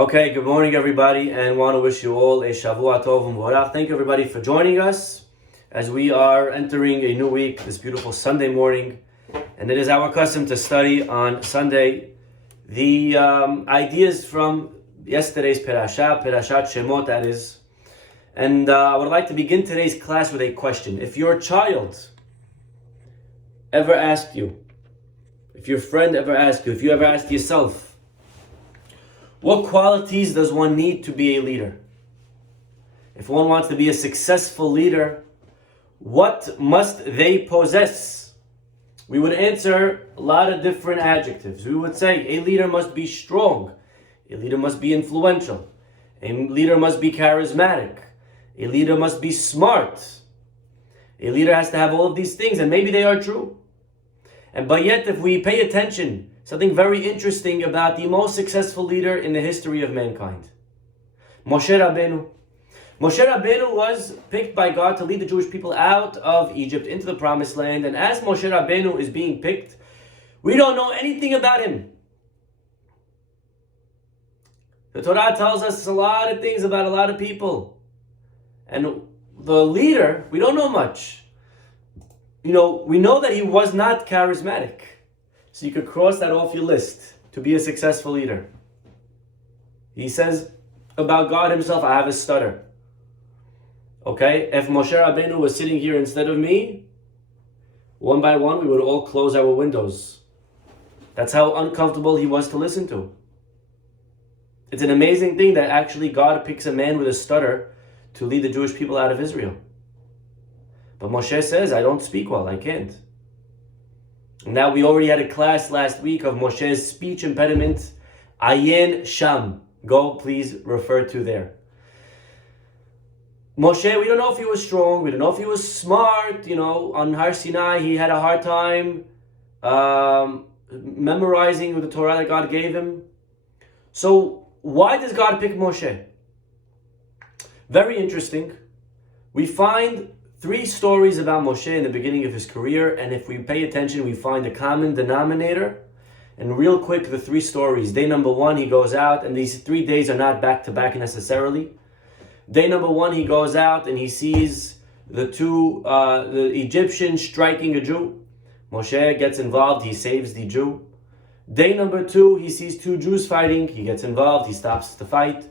Okay, good morning everybody, and want to wish you all a Shavua Tov U'Mvorach. Thank you everybody for joining us as we are entering a new week, this beautiful Sunday morning. And it is our custom to study on Sunday the ideas from yesterday's Perashat Shemot that is. And I would like to begin today's class with a question. If your child ever asked you, if your friend ever asked you, if you ever asked yourself, what qualities does one need to be a leader? If one wants to be a successful leader, what must they possess? We would answer a lot of different adjectives. We would say a leader must be strong, a leader must be influential, a leader must be charismatic, a leader must be smart, a leader has to have all of these things, and maybe they are true. But yet, if we pay attention, something very interesting about the most successful leader in the history of mankind, Moshe Rabbeinu. Moshe Rabbeinu was picked by God to lead the Jewish people out of Egypt into the Promised Land. And as Moshe Rabbeinu is being picked, we don't know anything about him. The Torah tells us a lot of things about a lot of people. And the leader, we don't know much. We know that he was not charismatic. So you could cross that off your list to be a successful leader. He says about God himself, I have a stutter. Okay? If Moshe Rabbeinu was sitting here instead of me, one by one, we would all close our windows. That's how uncomfortable he was to listen to. It's an amazing thing that actually God picks a man with a stutter to lead the Jewish people out of Israel. But Moshe says, I don't speak well, I can't. Now we already had a class last week of Moshe's speech impediment. Ayin Sham. Go please refer to there. Moshe, we don't know if he was strong, we don't know if he was smart. On Har Sinai he had a hard time memorizing the Torah that God gave him. So why does God pick Moshe? Very interesting. We find 3 stories about Moshe in the beginning of his career, and if we pay attention, we find a common denominator. And real quick, the 3 stories. Day number 1, he goes out, and these 3 days are not back to back necessarily. Day number 1, he goes out and he sees the Egyptians striking a Jew. Moshe gets involved, he saves the Jew. Day number 2, he sees 2 Jews fighting, he gets involved, he stops the fight.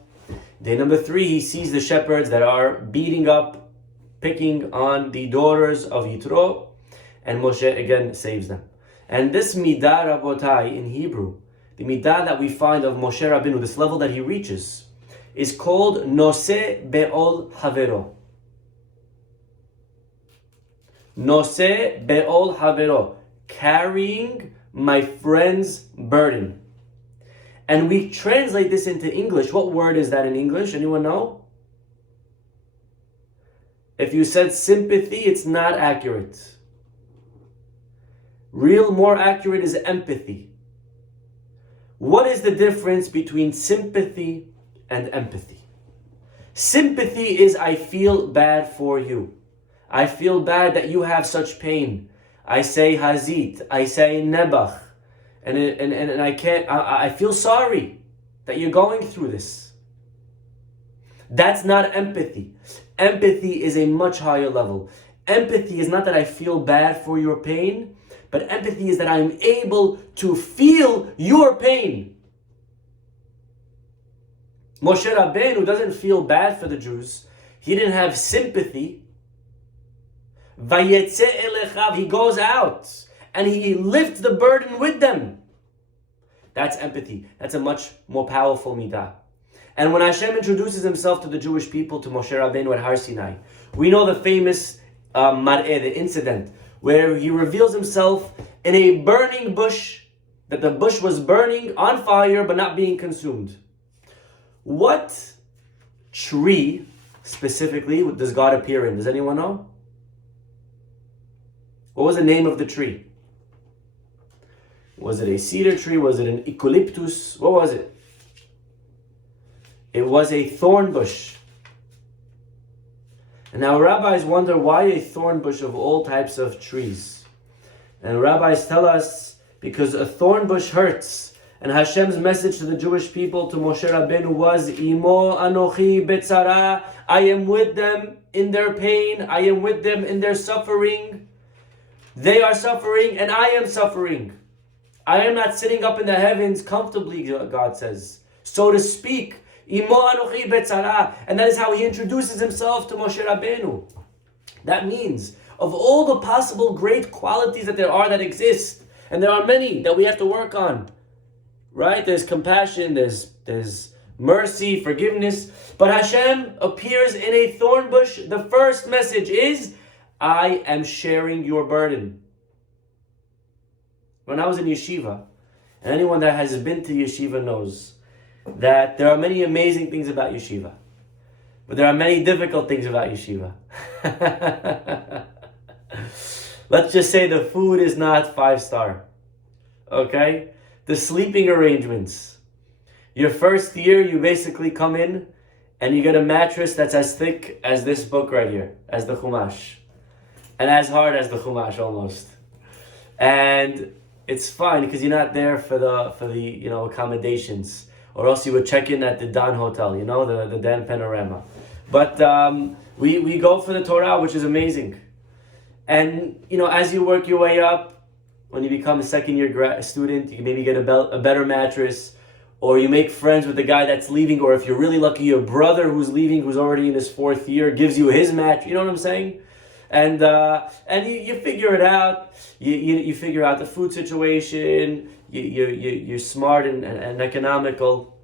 Day number 3, he sees the shepherds that are picking on the daughters of Yitro, and Moshe again saves them. And this midah, Rabotai, in Hebrew, the midah that we find of Moshe Rabbeinu, this level that he reaches, is called Noseh Be'ol Havero. Noseh Be'ol Havero, carrying my friend's burden. And we translate this into English. What word is that in English? Anyone know? If you said sympathy, it's not accurate. More accurate is empathy. What is the difference between sympathy and empathy? Sympathy is I feel bad for you. I feel bad that you have such pain. I say hazit, I say nebach, and I feel sorry that you're going through this. That's not empathy. Empathy is a much higher level. Empathy is not that I feel bad for your pain, but empathy is that I'm able to feel your pain. Moshe Rabbeinu doesn't feel bad for the Jews. He didn't have sympathy. Vayetze elechav, he goes out and he lifts the burden with them. That's empathy. That's a much more powerful midah. And when Hashem introduces himself to the Jewish people, to Moshe Rabbeinu at Har Sinai, we know the famous mar'eh, the incident, where he reveals himself in a burning bush, that the bush was burning on fire but not being consumed. What tree specifically does God appear in? Does anyone know? What was the name of the tree? Was it a cedar tree? Was it an eucalyptus? What was it? It was a thorn bush. And now rabbis wonder why a thorn bush of all types of trees. And rabbis tell us because a thorn bush hurts. And Hashem's message to the Jewish people, to Moshe Rabbeinu, was, Imo anochi betzara, I am with them in their pain, I am with them in their suffering. They are suffering and I am suffering. I am not sitting up in the heavens comfortably, God says, so to speak. Imo anochi betzara. And that is how he introduces himself to Moshe Rabbeinu. That means, of all the possible great qualities that there are that exist, and there are many that we have to work on, right? There's compassion, there's mercy, forgiveness. But Hashem appears in a thorn bush. The first message is, I am sharing your burden. When I was in yeshiva, and anyone that has been to yeshiva knows that there are many amazing things about yeshiva. But there are many difficult things about yeshiva. Let's just say the food is not 5-star. Okay? The sleeping arrangements. Your first year, you basically come in and you get a mattress that's as thick as this book right here, as the Chumash. And as hard as the Chumash almost. And it's fine because you're not there for the accommodations. Or else you would check in at the Dan Hotel, the Dan Panorama. But we go for the Torah, which is amazing. And, as you work your way up, when you become a second-year student, you can maybe get a better mattress, or you make friends with the guy that's leaving, or if you're really lucky, your brother who's leaving, who's already in his 4th year, gives you his mattress. You know what I'm saying? And you figure it out. You figure out the food situation. You're smart and economical.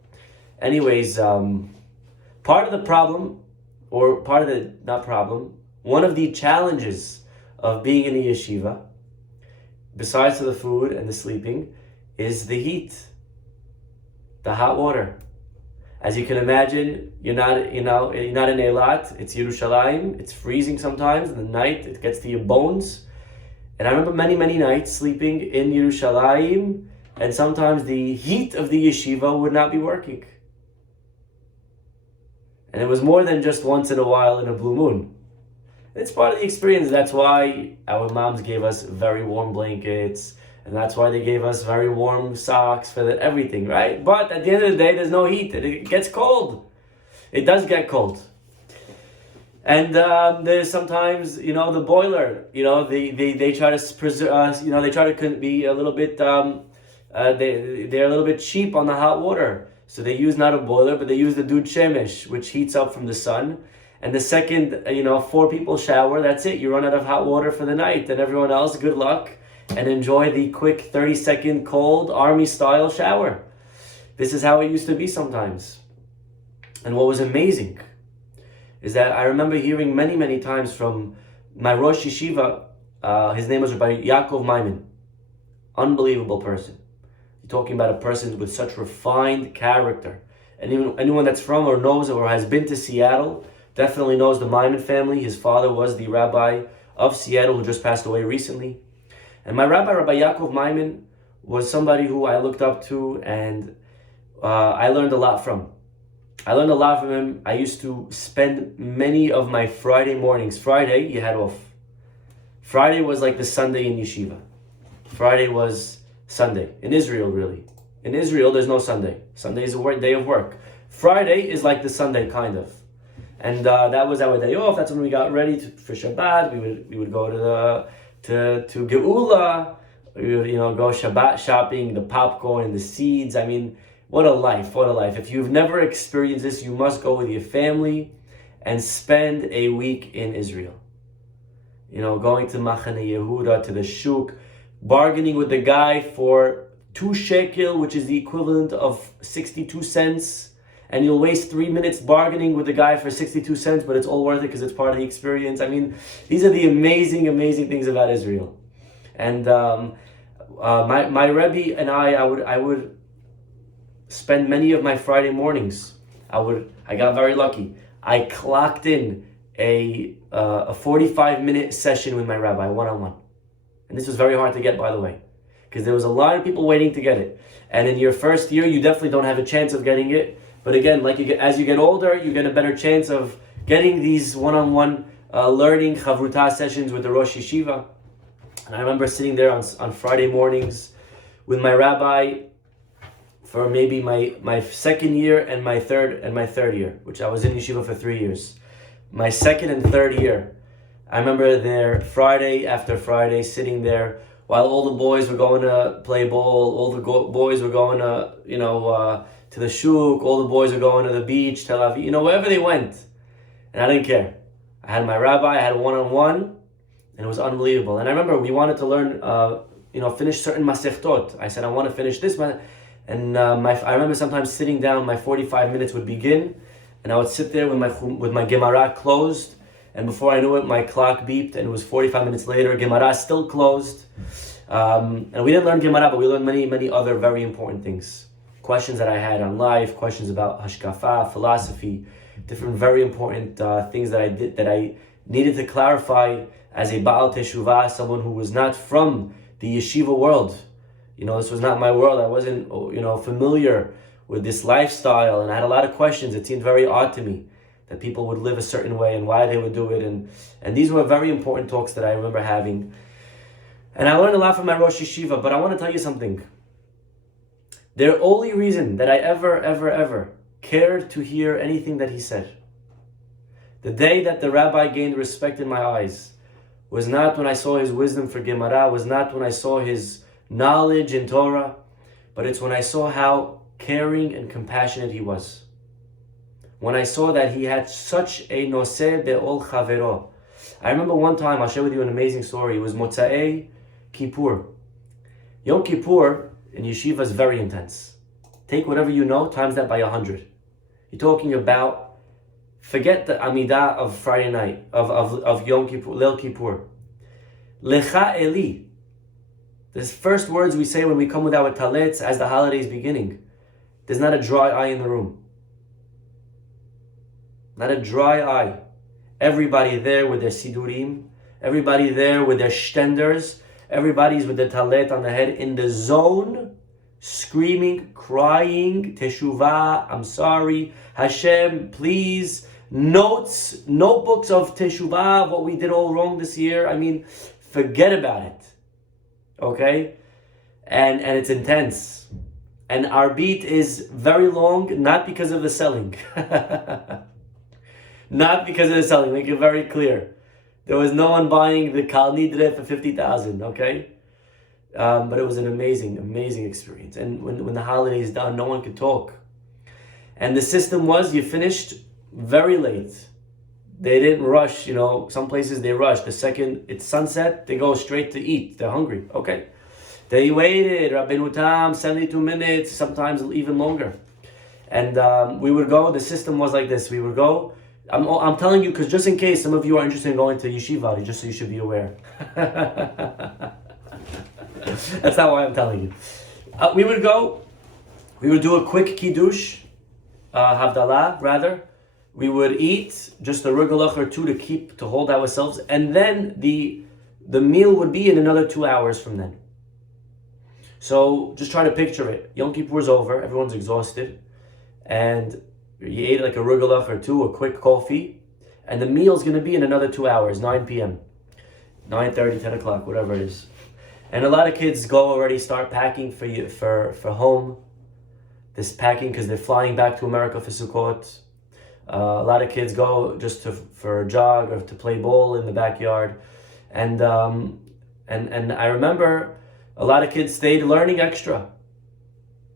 Anyways, part of the problem, or part of the not problem, one of the challenges of being in the yeshiva, besides the food and the sleeping, is the heat, the hot water. As you can imagine, you're not in Eilat, it's Yerushalayim, it's freezing sometimes, in the night it gets to your bones. And I remember many, many nights sleeping in Yerushalayim, and sometimes the heat of the yeshiva would not be working. And it was more than just once in a while in a blue moon. It's part of the experience. That's why our moms gave us very warm blankets, and that's why they gave us very warm socks for everything, right? But at the end of the day, there's no heat. It gets cold. It does get cold. And there's sometimes, the boiler, they try to preserve, they try to be a little bit, they're a little bit cheap on the hot water. So they use not a boiler, but they use the dud shemesh, which heats up from the sun. And the second, 4 people shower, that's it. You run out of hot water for the night. And everyone else, good luck. And enjoy the quick 30-second cold army-style shower. This is how it used to be sometimes. And what was amazing is that I remember hearing many, many times from my Rosh Yeshiva, his name was Rabbi Yaakov Maimon. Unbelievable person. You're talking about a person with such refined character. And even anyone that's from or knows or has been to Seattle definitely knows the Maimon family. His father was the rabbi of Seattle who just passed away recently. And my rabbi, Rabbi Yaakov Maimon, was somebody who I looked up to, and I learned a lot from. I learned a lot from him. I used to spend many of my Friday mornings. Friday, you had off. Friday was like the Sunday in yeshiva. Friday was Sunday. In Israel, really. In Israel, there's no Sunday. Sunday is a day of work. Friday is like the Sunday, kind of. And that was our day off. That's when we got ready for Shabbat. We would go to Geula. We would go Shabbat shopping, the popcorn and the seeds. I mean, what a life! What a life! If you've never experienced this, you must go with your family and spend a week in Israel. Going to Machane Yehuda, to the shuk, bargaining with the guy for 2 shekel, which is the equivalent of 62 cents. And you'll waste 3 minutes bargaining with the guy for 62 cents, but it's all worth it because it's part of the experience. I mean, these are the amazing, amazing things about Israel. And my Rebbe and I would spend many of my Friday mornings. I got very lucky. I clocked in a 45-minute session with my rabbi, one-on-one. And this was very hard to get, by the way, because there was a lot of people waiting to get it. And in your first year, you definitely don't have a chance of getting it. But again, as you get older, you get a better chance of getting these one-on-one learning chavruta sessions with the Rosh Yeshiva. And I remember sitting there on Friday mornings with my rabbi, for maybe my second year and my third year, which I was in yeshiva for 3 years. My second and third year, I remember there Friday after Friday sitting there while all the boys were going to play ball, all the boys were going to the shuk, all the boys were going to the beach, Tel Aviv, wherever they went. And I didn't care. I had my rabbi, I had a one-on-one, and it was unbelievable. And I remember we wanted to learn, finish certain masechtot. I said, I want to finish this. And I remember sometimes sitting down, my 45 minutes would begin, and I would sit there with my Gemara closed, and before I knew it, my clock beeped, and it was 45 minutes later, Gemara still closed. And we didn't learn Gemara, but we learned many, many other very important things. Questions that I had on life, questions about hashkafa, philosophy, different very important things that I did that I needed to clarify as a Baal Teshuvah, someone who was not from the yeshiva world. This was not my world. I wasn't, familiar with this lifestyle, and I had a lot of questions. It seemed very odd to me that people would live a certain way and why they would do it. And these were very important talks that I remember having. And I learned a lot from my Rosh Yeshiva, but I want to tell you something. The only reason that I ever cared to hear anything that he said, the day that the rabbi gained respect in my eyes, was not when I saw his wisdom for Gemara, was not when I saw his knowledge in Torah, but it's when I saw how caring and compassionate he was. When I saw that he had such a noseh be'ol chavero. I remember one time, I'll share with you an amazing story. It was Motza'ei Kippur. Yom Kippur in yeshiva is very intense. Take whatever you know, times that by 100. You're talking about, forget the Amidah of Friday night, of Yom Kippur, Leil Kippur. Lecha Eli. The first words we say when we come with our talets as the holiday is beginning. There's not a dry eye in the room. Not a dry eye. Everybody there with their sidurim, everybody there with their shtenders, everybody's with the talet on the head in the zone, screaming, crying, teshuvah, I'm sorry, Hashem, please, notebooks of teshuvah, what we did all wrong this year. I mean, forget about it. Okay? And it's intense. And our beat is very long, not because of the selling. Not because of the selling, make it very clear. There was no one buying the Kal Nidre for 50,000, okay? But it was an amazing, amazing experience. And when the holiday is done, no one could talk. And the system was, you finished very late. They didn't rush, some places they rush. The second it's sunset, they go straight to eat. They're hungry, okay? They waited, Rabbeinu Tam, 72 minutes, sometimes even longer. And we would go, the system was like this. We would go, I'm telling you, because just in case some of you are interested in going to yeshiva, just so you should be aware. That's not why I'm telling you. We would do a quick kiddush, havdalah rather. We would eat just a regalach or two to hold ourselves, and then the meal would be in another 2 hours from then. So just try to picture it. Yom Kippur's over, everyone's exhausted, and you ate like a regalach or two, a quick coffee, and the meal's going to be in another 2 hours, 9 p.m., 9:30, 10 o'clock, whatever it is. And a lot of kids start packing for home. This packing because they're flying back to America for Sukkot. A lot of kids go just for a jog or to play ball in the backyard. And I remember a lot of kids stayed learning extra.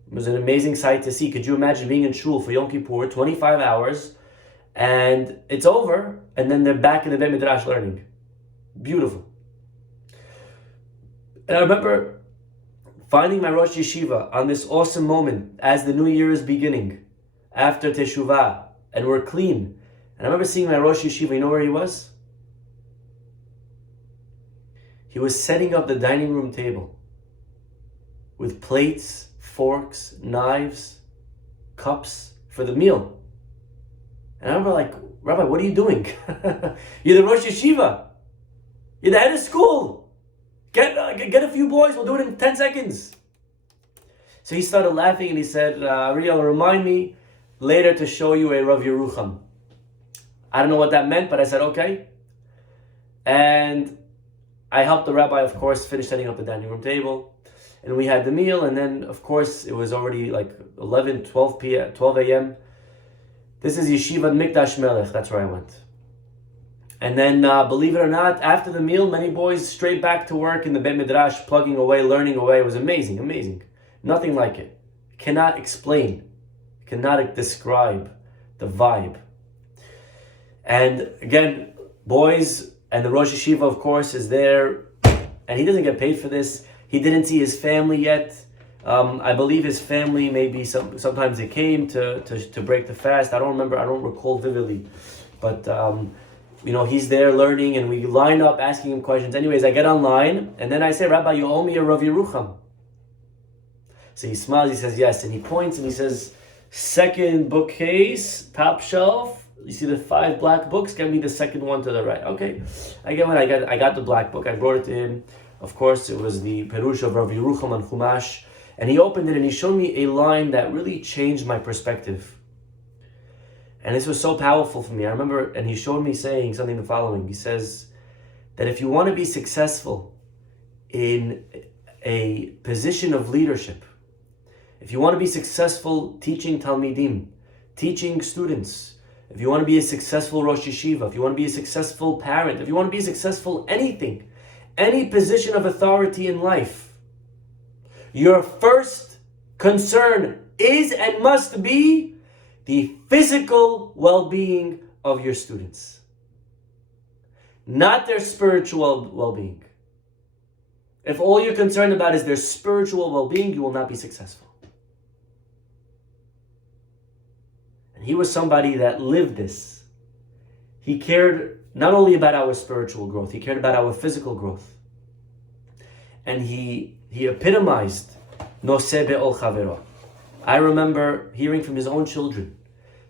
It was an amazing sight to see. Could you imagine being in shul for Yom Kippur, 25 hours, and it's over, and then they're back in the Beit Midrash learning? Beautiful. And I remember finding my Rosh Yeshiva on this awesome moment as the new year is beginning, after Teshuvah, and we're clean. And I remember seeing my Rosh Yeshiva, you know where he was? He was setting up the dining room table with plates, forks, knives, cups for the meal. And I remember like, Rabbi, what are you doing? You're the Rosh Yeshiva. You're the head of school. Get a few boys, we'll do it in 10 seconds. So he started laughing and he said, Ariel, remind me later to show you a Rav Yerucham. I don't know what that meant, but I said, okay. And I helped the rabbi, of course, finish setting up the dining room table. and we had the meal, and then of course it was already like 11, 12 p.m., 12 a.m. This is Yeshiva Mikdash Melech, that's where I went. And then, believe it or not, after the meal, many boys straight back to work in the Beit Midrash, plugging away, learning away. It was amazing, amazing. Nothing like it. Cannot explain, cannot describe the vibe. And again, boys, and the Rosh Yeshiva, of course, is there, and he doesn't get paid for this. He didn't see his family yet. I believe his family maybe sometimes they came to break the fast. I don't recall vividly, but he's there learning, and we line up asking him questions. Anyways, I get online, and then I say, Rabbi, you owe me a Rav Yerucham. So he smiles, he says yes, and he points and he says, second bookcase, top shelf. You see the 5 black books? Get me the second one to the right. Okay, I got the black book. I brought it to him. Of course, it was the Perush of Rav Yerucham on Chumash. And he opened it and he showed me a line that really changed my perspective. And this was so powerful for me. I remember, and he showed me saying something the following. He says that if you want to be successful in a position of leadership, if you want to be successful teaching Talmidim, teaching students, if you want to be a successful Rosh Yeshiva, if you want to be a successful parent, if you want to be successful anything, any position of authority in life, your first concern is and must be the physical well-being of your students, not their spiritual well-being. If all you're concerned about is their spiritual well-being, you will not be successful. And he was somebody that lived this. He cared not only about our spiritual growth, he cared about our physical growth. And he epitomized Noseh be'ol chavero. I remember hearing from his own children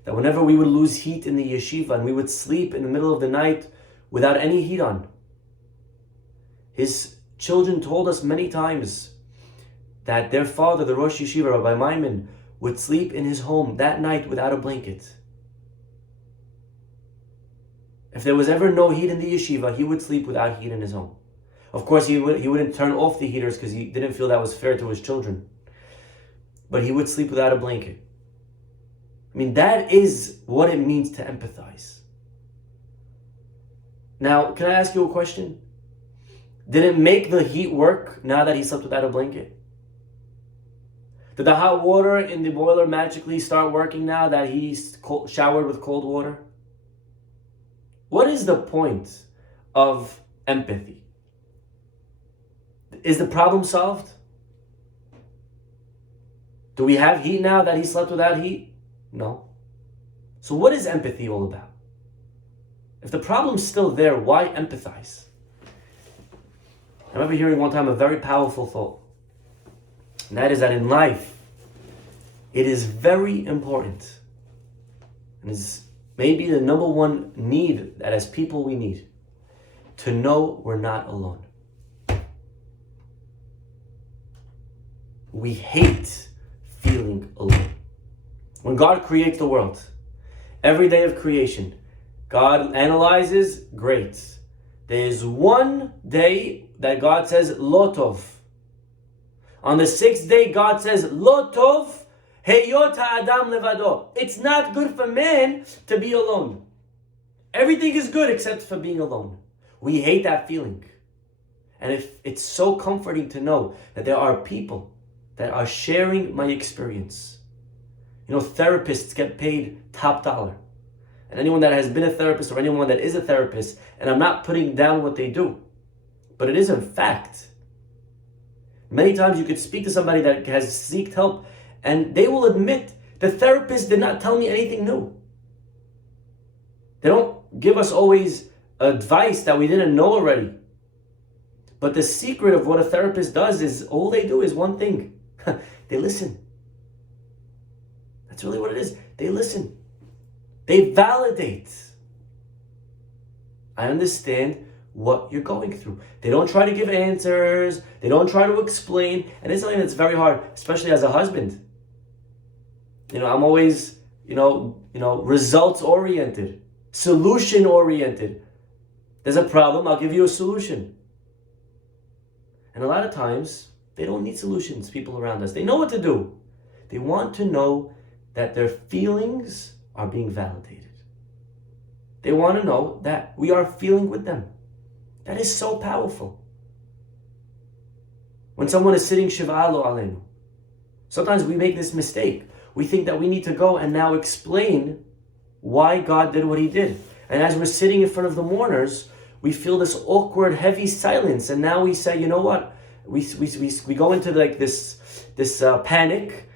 that whenever we would lose heat in the yeshiva and we would sleep in the middle of the night without any heat on, his children told us many times that their father, the Rosh Yeshiva, Rabbi Maimon, would sleep in his home that night without a blanket. If there was ever no heat in the yeshiva, he would sleep without heat in his home. Of course, he wouldn't turn off the heaters because he didn't feel that was fair to his children. But he would sleep without a blanket. I mean, that is what it means to empathize. Now, can I ask you a question? Did it make the heat work now that he slept without a blanket? Did the hot water in the boiler magically start working now that he showered with cold water? What is the point of empathy? Is the problem solved? Do we have heat now that he slept without heat? No. So what is empathy all about? If the problem's still there, why empathize? I remember hearing one time a very powerful thought. And that is that in life, it is very important, and is maybe the number one need that as people we need, to know we're not alone. We hate feeling alone. When God creates the world, every day of creation, God analyzes, great. There is one day that God says, Lo tov. On the 6th day, God says, Lo tov, heyot ha'adam levado. It's not good for man to be alone. Everything is good except for being alone. We hate that feeling. And if it's so comforting to know that there are people that are sharing my experience. You know, therapists get paid top dollar. And anyone that has been a therapist or anyone that is a therapist, and I'm not putting down what they do, but it is a fact. Many times you could speak to somebody that has seeked help and they will admit the therapist did not tell me anything new. They don't give us always advice that we didn't know already. But the secret of what a therapist does is all they do is one thing. They listen. That's really what it is. They listen. They validate. I understand what you're going through. They don't try to give answers. They don't try to explain. And it's something that's very hard, especially as a husband. You know, I'm always, results oriented, solution oriented. There's a problem, I'll give you a solution. And a lot of times, They don't need solutions, people around us. They know what to do. They want to know that their feelings are being validated. They want to know that we are feeling with them. That is so powerful. When someone is sitting Shiva lo aleinu, sometimes we make this mistake. We think that we need to go and now explain why God did what he did. And as we're sitting in front of the mourners, we feel this awkward, heavy silence. And now we say, you know what? We go into like this panic,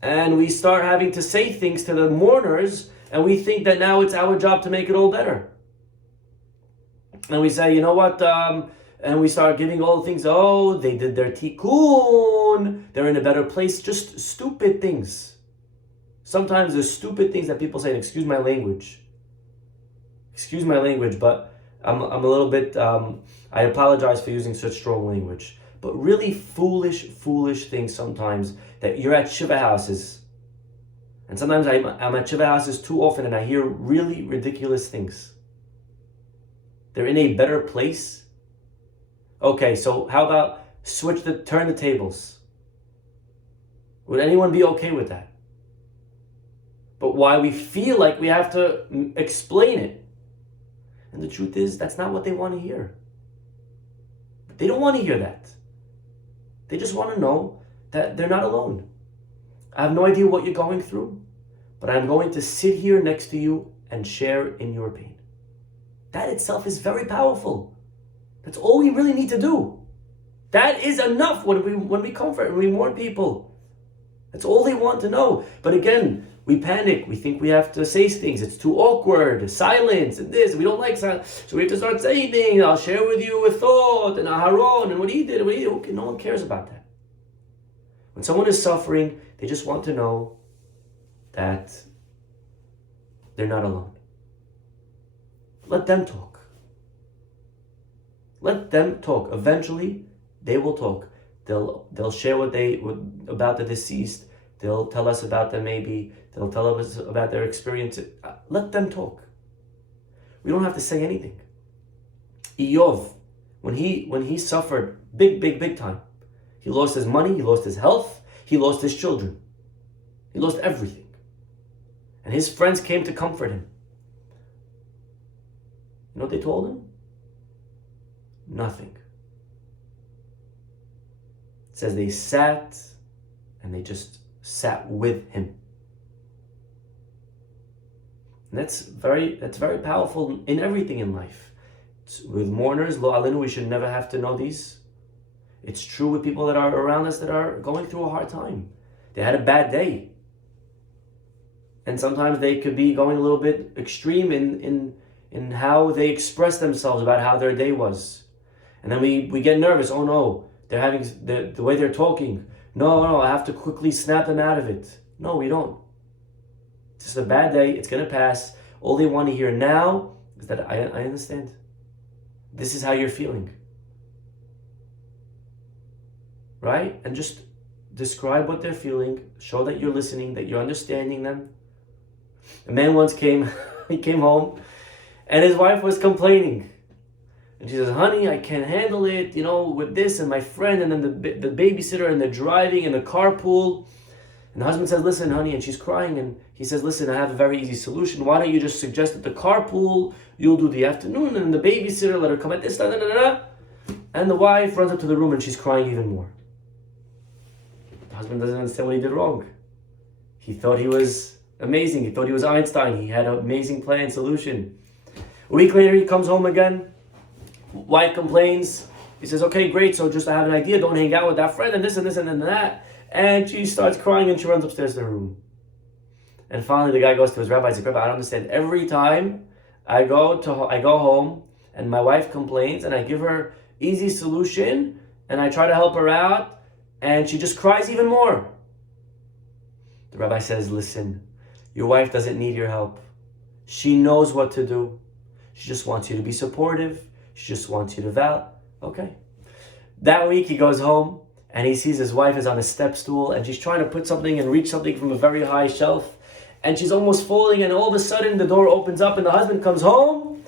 and we start having to say things to the mourners, and we think that now it's our job to make it all better. And we say, you know what? And we start giving all the things. Oh, they did their tikkun. They're in a better place. Just stupid things. Sometimes there's stupid things that people say, and excuse my language. Excuse my language, but I'm a little bit, I apologize for using such strong language. But really foolish things sometimes, that you're at Shiva houses. And sometimes I'm at Shiva houses too often, and I hear really ridiculous things. They're in a better place. Okay, so how about turn the tables? Would anyone be okay with that? But why we feel like we have to explain it. And the truth is, that's not what they want to hear. They don't want to hear that. They just want to know that they're not alone. I have no idea what you're going through, but I'm going to sit here next to you and share in your pain. That itself is very powerful. That's all we really need to do. That is enough when we comfort and we mourn people. That's all they want to know. But again, we panic. We think we have to say things. It's too awkward. Silence and this. We don't like silence. So we have to start saying things. I'll share with you a thought and a haron and what he did. Okay, no one cares about that. When someone is suffering, they just want to know that they're not alone. Let them talk. Let them talk. Eventually, they will talk. They'll share about the deceased. They'll tell us about them maybe. They'll tell us about their experience. Let them talk. We don't have to say anything. Iyov, when he suffered big time, he lost his money, he lost his health, he lost his children. He lost everything. And his friends came to comfort him. You know what they told him? Nothing. It says they sat and they just sat with him. And that's very powerful in everything in life. With mourners, lo alinu, we should never have to know these. It's true with people that are around us that are going through a hard time. They had a bad day. And sometimes they could be going a little bit extreme in how they express themselves about how their day was. And then we get nervous. Oh no, they're having the way they're talking. No, I have to quickly snap them out of it. No, we don't. It's just a bad day. It's going to pass. All they want to hear now is that I understand. This is how you're feeling. Right? And just describe what they're feeling. Show that you're listening, that you're understanding them. A man once came home, and his wife was complaining. And she says, honey, I can't handle it, with this and my friend, and then the babysitter, and the driving and the carpool. And the husband says, listen, honey, and she's crying, and he says, listen, I have a very easy solution. Why don't you just suggest that the carpool, you'll do the afternoon, and the babysitter, let her come at this time, And the wife runs up to the room, and she's crying even more. The husband doesn't understand what he did wrong. He thought he was amazing. He thought he was Einstein. He had an amazing plan, solution. A week later, he comes home again. Wife complains. He says, okay, great, so just I have an idea. Don't hang out with that friend and this and this and then that. And she starts crying and she runs upstairs to her room. And finally the guy goes to his rabbi and says, Rabbi, I don't understand. Every time I go home and my wife complains and I give her easy solution and I try to help her out and she just cries even more. The rabbi says, listen, your wife doesn't need your help. She knows what to do. She just wants you to be supportive. She just wants you to vow. Okay. That week he goes home and he sees his wife is on a step stool and she's trying to put something and reach something from a very high shelf. And she's almost falling and all of a sudden the door opens up and the husband comes home.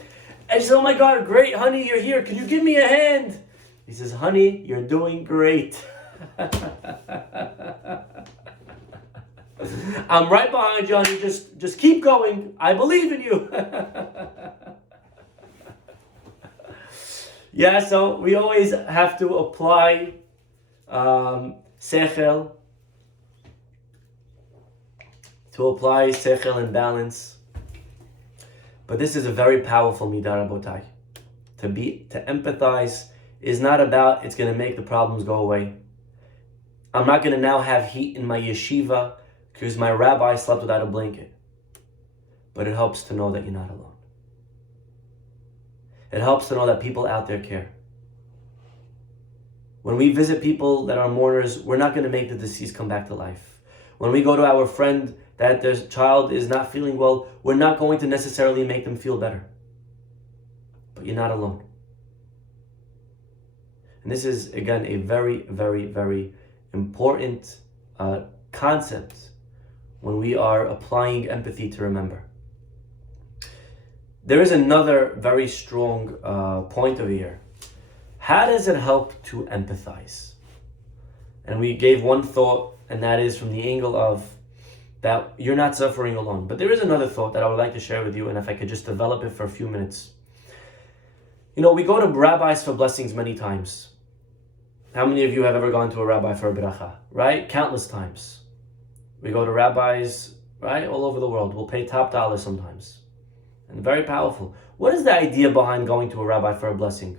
And she says, oh my God, great, honey, you're here. Can you give me a hand? He says, honey, you're doing great. I'm right behind you, honey. Just keep going. I believe in you. Yeah, so we always have to apply sechel, and balance. But this is a very powerful midah, rabotai. To empathize is not about it's going to make the problems go away. I'm not going to now have heat in my yeshiva because my rabbi slept without a blanket. But it helps to know that you're not alone. It helps to know that people out there care. When we visit people that are mourners, we're not going to make the deceased come back to life. When we go to our friend that their child is not feeling well, we're not going to necessarily make them feel better. But you're not alone. And this is, again, a very, very, very important concept when we are applying empathy to remember. There is another very strong point over here. How does it help to empathize? And we gave one thought, and that is from the angle of that you're not suffering alone. But there is another thought that I would like to share with you, and if I could just develop it for a few minutes. You know, we go to rabbis for blessings many times. How many of you have ever gone to a rabbi for a bracha? Right? Countless times. We go to rabbis, right, all over the world. We'll pay top dollar sometimes. And very powerful. What is the idea behind going to a rabbi for a blessing?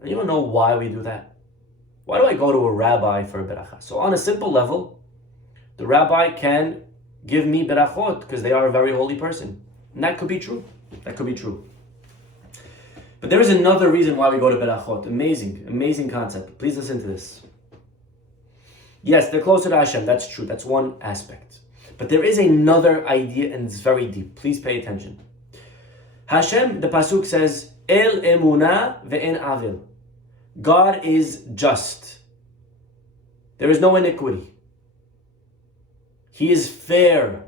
And you don't know why we do that. Why do I go to a rabbi for a beracha? So on a simple level, the rabbi can give me berachot because they are a very holy person. And that could be true. That could be true. But there is another reason why we go to berachot. Amazing, amazing concept. Please listen to this. Yes, they're closer to Hashem. That's true. That's one aspect. But there is another idea, and it's very deep. Please pay attention. Hashem, the pasuk says, El emuna ve'en avil. God is just. There is no iniquity. He is fair.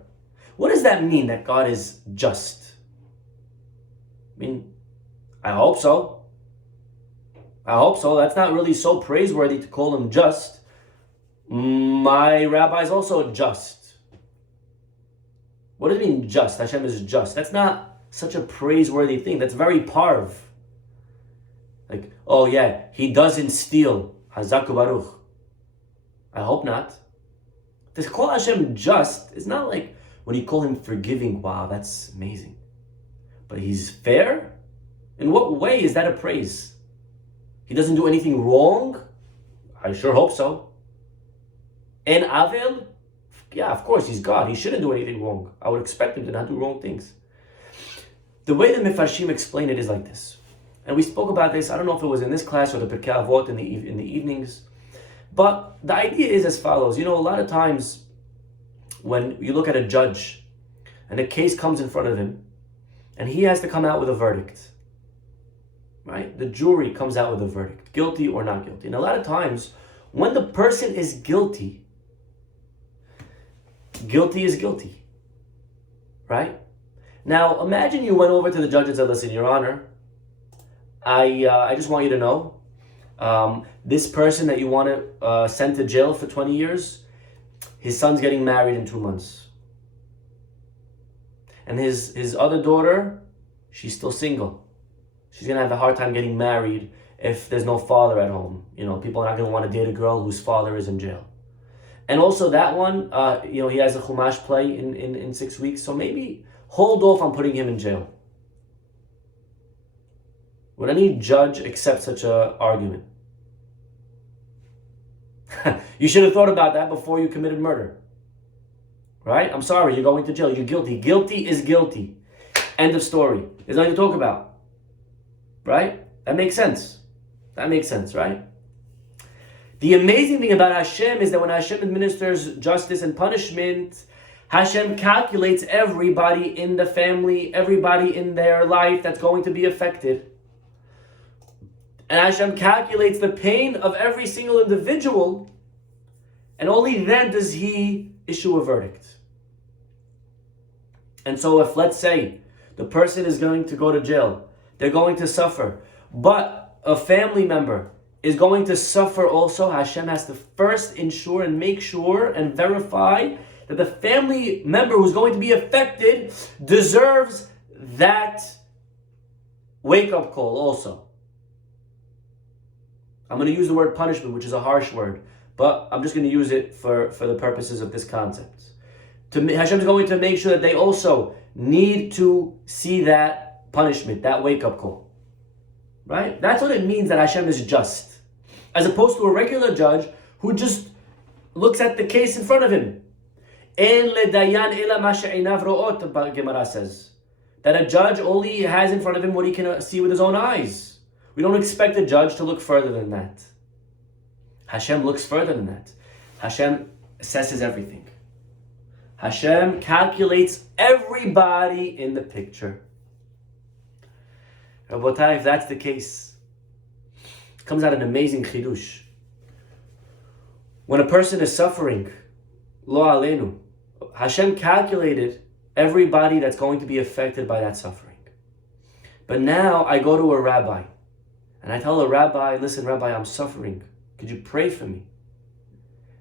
What does that mean, that God is just? I mean, I hope so. I hope so. That's not really so praiseworthy to call him just. My rabbi is also just. What does it mean just? Hashem is just. That's not such a praiseworthy thing. That's very parv. Like, oh yeah, he doesn't steal. Hazaku Baruch. I hope not. To call Hashem just is not like when you call him forgiving. Wow, that's amazing. But he's fair? In what way is that a praise? He doesn't do anything wrong? I sure hope so. En Avil? Yeah, of course, he's God. He shouldn't do anything wrong. I would expect him to not do wrong things. The way the Mefarshim explain it is like this. And we spoke about this, I don't know if it was in this class or the Pirkei Avot in the evenings. But the idea is as follows. You know, a lot of times when you look at a judge and a case comes in front of him and he has to come out with a verdict. Right? The jury comes out with a verdict. Guilty or not guilty. And a lot of times when the person is guilty, guilty is guilty, right? Now, imagine you went over to the judge and said, listen, Your Honor, I just want you to know, this person that you want to send to jail for 20 years, his son's getting married in 2 months. And his other daughter, she's still single. She's going to have a hard time getting married if there's no father at home. You know, people are not going to want to date a girl whose father is in jail. And also that one, he has a Chumash play in 6 weeks, so maybe hold off on putting him in jail. Would any judge accept such an argument? You should have thought about that before you committed murder. Right? I'm sorry, you're going to jail. You're guilty. Guilty is guilty. End of story. There's nothing to talk about. Right? That makes sense. That makes sense, right? The amazing thing about Hashem is that when Hashem administers justice and punishment, Hashem calculates everybody in the family, everybody in their life that's going to be affected. And Hashem calculates the pain of every single individual, and only then does He issue a verdict. And so if, let's say, the person is going to go to jail, they're going to suffer, but a family member is going to suffer also, Hashem has to first ensure and make sure and verify that the family member who's going to be affected deserves that wake-up call also. I'm going to use the word punishment, which is a harsh word, but I'm just going to use it for the purposes of this concept. Hashem is going to make sure that they also need to see that punishment, that wake-up call. Right? That's what it means that Hashem is just. As opposed to a regular judge who just looks at the case in front of him. En ledayan ela ma she'einav ro'ot, Gemara says. That a judge only has in front of him what he can see with his own eyes. We don't expect a judge to look further than that. Hashem looks further than that. Hashem assesses everything. Hashem calculates everybody in the picture. Rabotai, if that's the case, it comes out an amazing chidush. When a person is suffering, lo aleinu, Hashem calculated everybody that's going to be affected by that suffering. But now I go to a rabbi, and I tell a rabbi, listen, Rabbi, I'm suffering. Could you pray for me?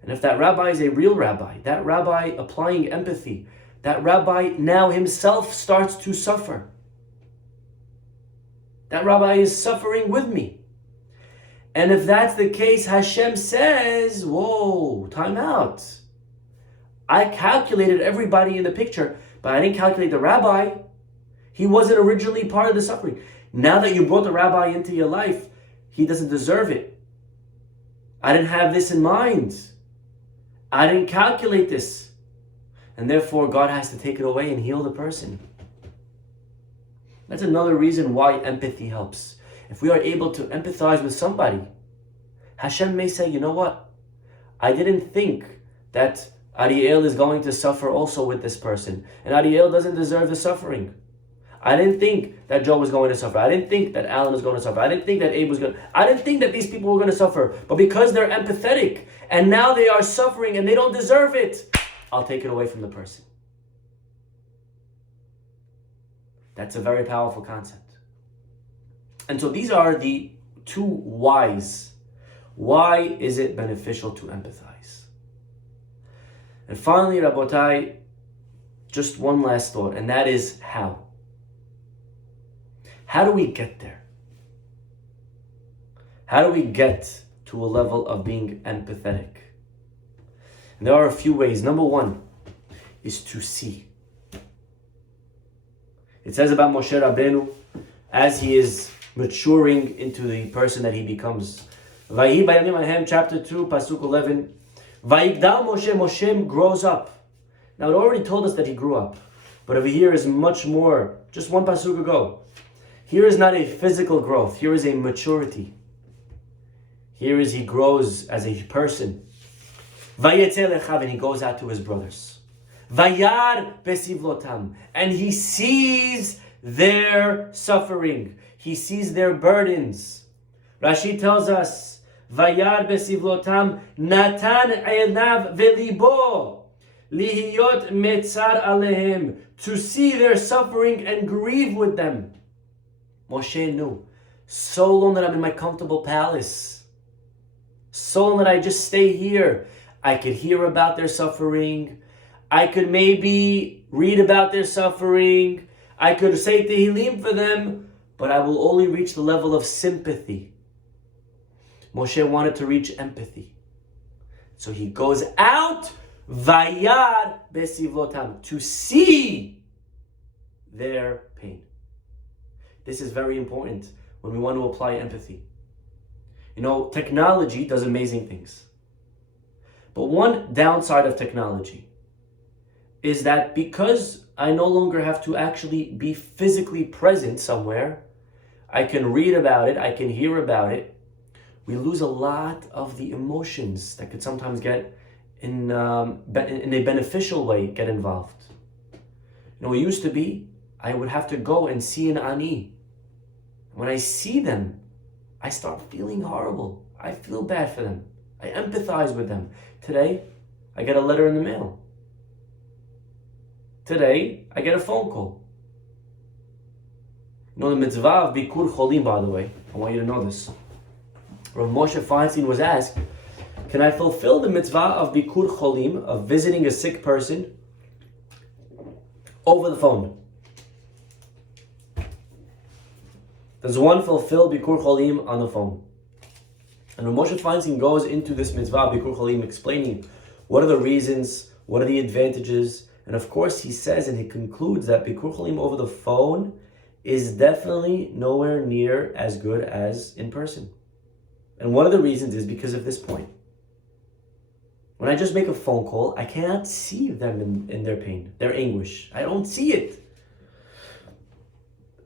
And if that rabbi is a real rabbi, that rabbi applying empathy, that rabbi now himself starts to suffer. That rabbi is suffering with me. And if that's the case, Hashem says, whoa, time out. I calculated everybody in the picture, but I didn't calculate the rabbi. He wasn't originally part of the suffering. Now that you brought the rabbi into your life, he doesn't deserve it. I didn't have this in mind. I didn't calculate this. And therefore, God has to take it away and heal the person. That's another reason why empathy helps. If we are able to empathize with somebody, Hashem may say, you know what? I didn't think that Ariel is going to suffer also with this person. And Ariel doesn't deserve the suffering. I didn't think that Joe was going to suffer. I didn't think that Alan was going to suffer. I didn't think that Abe was going to... I didn't think that these people were going to suffer. But because they're empathetic, and now they are suffering and they don't deserve it, I'll take it away from the person. That's a very powerful concept. And so these are the two whys. Why is it beneficial to empathize? And finally, Rabotai, just one last thought, and that is how. How do we get there? How do we get to a level of being empathetic? And there are a few ways. Number one is to see. It says about Moshe Rabbeinu, as he is maturing into the person that he becomes. Vayi Bayamim Ahem, chapter 2, Pasuk 11. Vayigdal Moshe, Moshe grows up. Now it already told us that he grew up. But over here is much more, just one Pasuk ago. Here is not a physical growth. Here is a maturity. Here is he grows as a person. Vayetze lechav, and he goes out to his brothers. Vayar besivlotam, and he sees their suffering. He sees their burdens. Rashi tells us, Vayar besivlotam natan einav velibo lihiyot metzar alehem, to see their suffering and grieve with them. Moshe knew, so long that I'm in my comfortable palace, so long that I just stay here, I could hear about their suffering, I could maybe read about their suffering, I could say Tehillim for them, but I will only reach the level of sympathy. Moshe wanted to reach empathy. So he goes out, Vayar besivlotam, to see their pain. This is very important when we want to apply empathy. You know, technology does amazing things. But one downside of technology is that because I no longer have to actually be physically present somewhere, I can read about it, I can hear about it, we lose a lot of the emotions that could sometimes get in a beneficial way get involved. You know, it used to be, I would have to go and see an ani. When I see them, I start feeling horrible. I feel bad for them. I empathize with them. Today, I get a letter in the mail. Today, I get a phone call. You know the mitzvah of bikur cholim, by the way, I want you to know this. Rav Moshe Feinstein was asked, can I fulfill the mitzvah of Bikur Cholim, of visiting a sick person, over the phone? Does one fulfill Bikur Cholim on the phone? And Rav Moshe Feinstein goes into this mitzvah of Bikur Cholim, explaining what are the reasons, what are the advantages, and of course he says and he concludes that Bikur Cholim over the phone is definitely nowhere near as good as in person. And one of the reasons is because of this point. When I just make a phone call, I cannot see them in their pain, their anguish. I don't see it.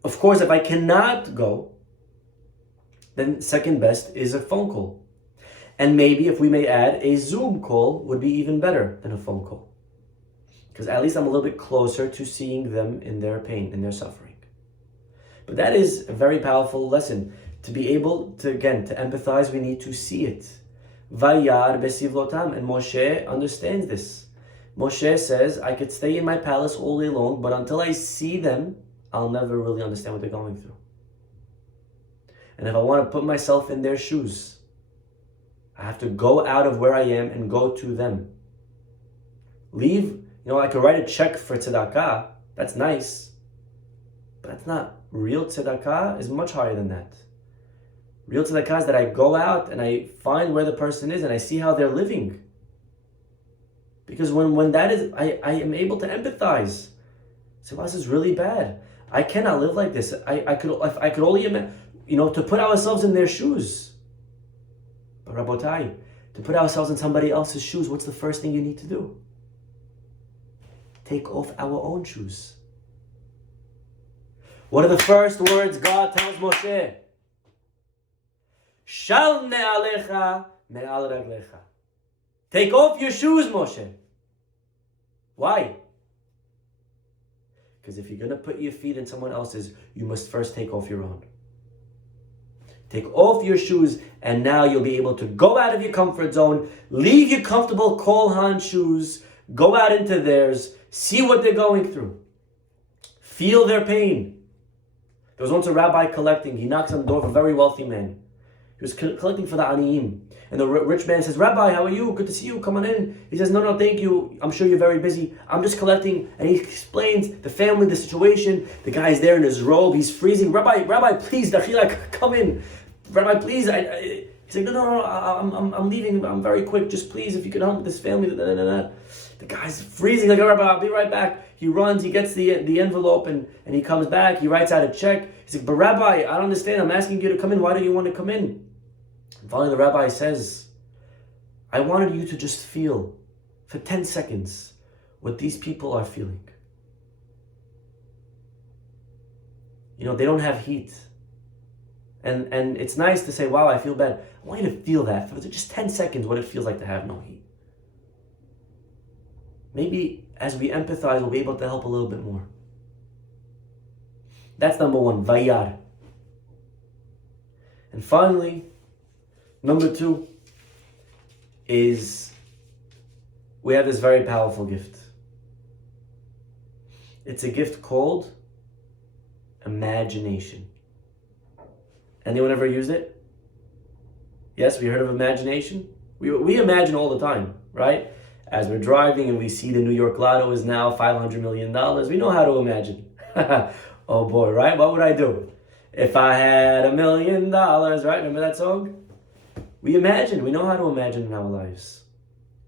Of course, if I cannot go, then second best is a phone call. And maybe, if we may add, a Zoom call would be even better than a phone call. Because at least I'm a little bit closer to seeing them in their pain, in their suffering. But that is a very powerful lesson. To be able to, again, to empathize, we need to see it. Vayar besivlotam, and Moshe understands this. Moshe says, I could stay in my palace all day long, but until I see them, I'll never really understand what they're going through. And if I want to put myself in their shoes, I have to go out of where I am and go to them. Leave, I could write a check for tzedakah, that's nice, but that's not real tzedakah, is much higher than that. Real tzedakah is that I go out and I find where the person is and I see how they're living. Because when that is, I am able to empathize. So this is really bad. I cannot live like this. I could only imagine, to put ourselves in their shoes. But Rabotai, to put ourselves in somebody else's shoes, what's the first thing you need to do? Take off our own shoes. What are the first words God tells Moshe? Shal ne'alecha me'al raglecha. Take off your shoes, Moshe. Why? Because if you're going to put your feet in someone else's, you must first take off your own. Take off your shoes, and now you'll be able to go out of your comfort zone, leave your comfortable Kol Han shoes, go out into theirs, see what they're going through. Feel their pain. There was once a rabbi collecting. He knocks on the door of a very wealthy man. He was collecting for the aniyim. And the rich man says, Rabbi, how are you? Good to see you. Come on in. He says, no, thank you. I'm sure you're very busy. I'm just collecting. And he explains the family, the situation. The guy's there in his robe. He's freezing. Rabbi, please, Dachila, come in. Rabbi, please. He's like, no, I'm leaving. I'm very quick. Just please, if you could help this family. The guy's freezing. Like, Rabbi, I'll be right back. He runs. He gets the envelope and he comes back. He writes out a check. He's like, but Rabbi, I don't understand. I'm asking you to come in. Why don't you want to come in? And finally, the rabbi says, I wanted you to just feel for 10 seconds what these people are feeling. They don't have heat. And it's nice to say, wow, I feel bad. I want you to feel that for just 10 seconds what it feels like to have no heat. Maybe as we empathize, we'll be able to help a little bit more. That's number one, vayar. And finally, number two is we have this very powerful gift. It's a gift called imagination. Anyone ever used it? Yes, we heard of imagination? We imagine all the time, right? As we're driving and we see the New York Lotto is now $500 million, we know how to imagine. Oh boy, right? What would I do? If I had $1 million, right? Remember that song? We imagine. We know how to imagine in our lives.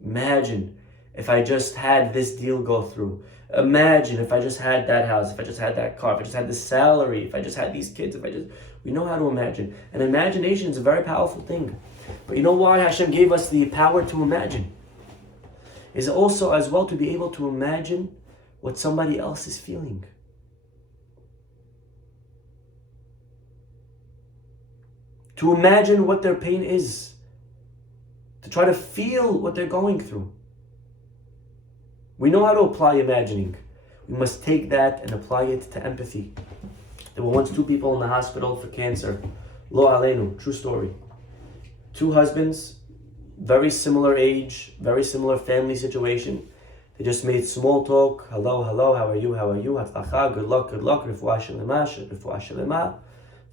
Imagine if I just had this deal go through. Imagine if I just had that house, if I just had that car, if I just had this salary, if I just had these kids, we know how to imagine. And imagination is a very powerful thing. But you know why Hashem gave us the power to imagine? Is also as well to be able to imagine what somebody else is feeling. To imagine what their pain is. To try to feel what they're going through. We know how to apply imagining. We must take that and apply it to empathy. There were once two people in the hospital for cancer. Lo aleinu, true story. Two husbands, very similar age, very similar family situation. They just made small talk. Hello, how are you? Hatzlacha, good luck, refuah shelema,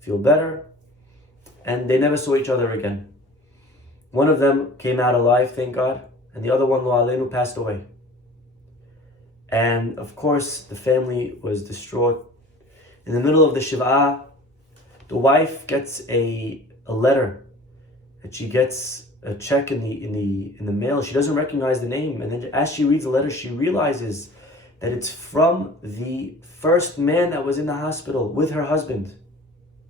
feel better. And they never saw each other again. One of them came out alive, thank God, and the other one, lo aleinu, passed away. And of course, the family was distraught. In the middle of the Shiv'ah, the wife gets a letter, and she gets a check in the mail. She doesn't recognize the name, and then as she reads the letter, she realizes that it's from the first man that was in the hospital with her husband.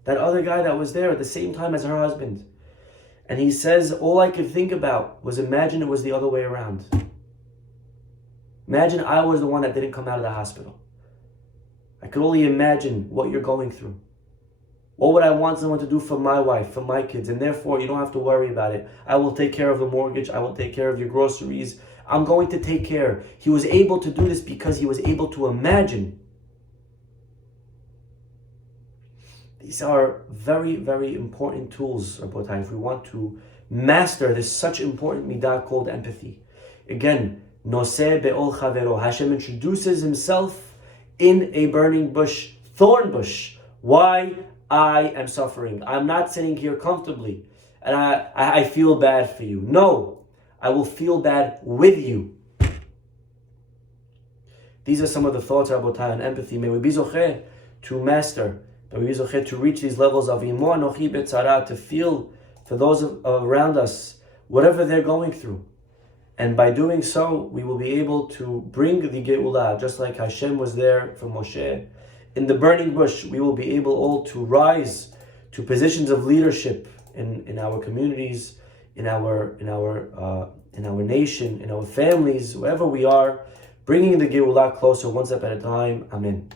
That other guy that was there at the same time as her husband. And he says, all I could think about was imagine it was the other way around. Imagine I was the one that didn't come out of the hospital. I could only imagine what you're going through. What would I want someone to do for my wife, for my kids? And therefore, you don't have to worry about it. I will take care of the mortgage. I will take care of your groceries. I'm going to take care. He was able to do this because he was able to imagine. These are very, very important tools, Rabotai, if we want to master this such important midah called empathy. Again, Noseh be'ol chavero. Hashem introduces himself in a burning bush, thorn bush. Why? I am suffering. I'm not sitting here comfortably and I feel bad for you. No, I will feel bad with you. These are some of the thoughts, Rabotai, on empathy. May we be zocheh to master, may we be zocheh to reach these levels of imo anochi betzara, to feel for those around us, whatever they're going through. And by doing so, we will be able to bring the Geulah, just like Hashem was there for Moshe. In the burning bush, we will be able all to rise to positions of leadership in our communities, in our nation, in our families, wherever we are, bringing the Geulah closer one step at a time. Amen.